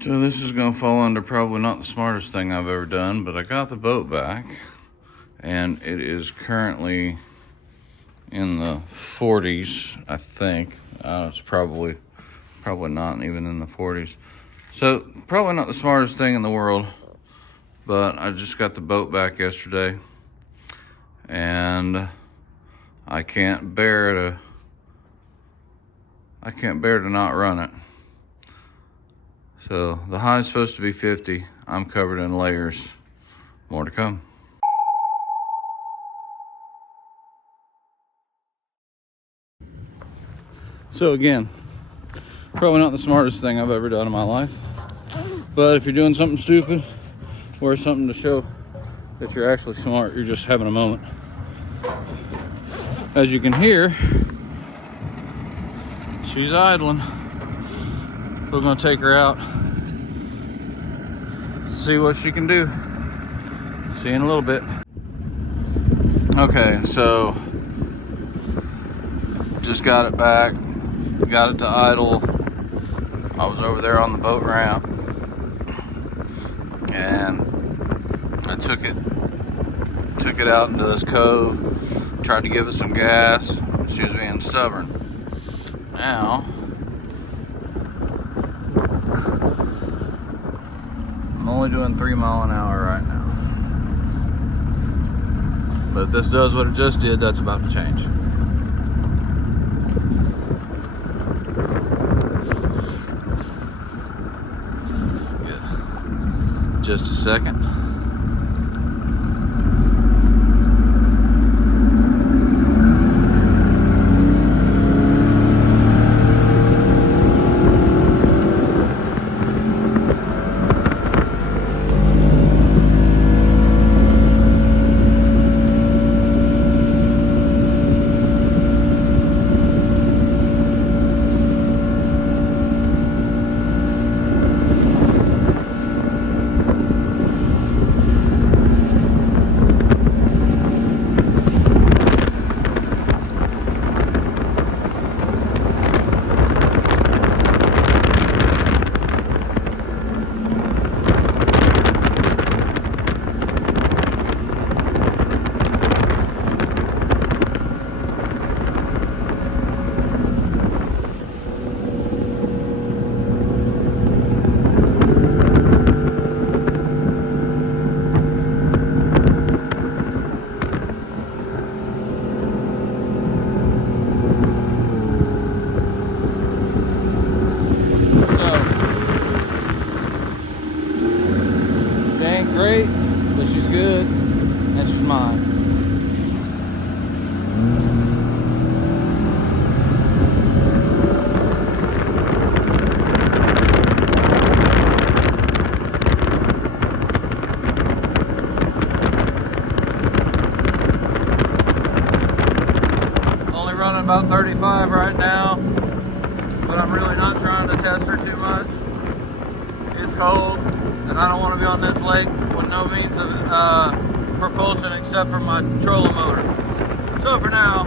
So this is gonna fall under probably not the smartest thing I've ever done, but I got the boat back and it is currently in the 40s, I think. It's probably not even in the 40s. So probably not the smartest thing in the world, but I just got the boat back yesterday and I can't bear to not run it. So the high is supposed to be 50. I'm covered in layers. More to come. So again, probably not the smartest thing I've ever done in my life. But if you're doing something stupid, wear something to show that you're actually smart. You're just having a moment. As you can hear, she's idling. We're gonna take her out, see what she can do. See you in a little bit. Okay, so just got it back, got it to idle. I was over there on the boat ramp and I took it out into this cove, tried to give it some gas. She was being stubborn. Now I'm only doing 3 miles an hour right now. But if this does what it just did, that's about to change. Just a second. Great, but she's good, and she's mine. Only running about 35 right now, but I'm really not trying to test her too much. It's cold, and I don't want to be on this lake with no means of propulsion except for my trolling motor. So for now,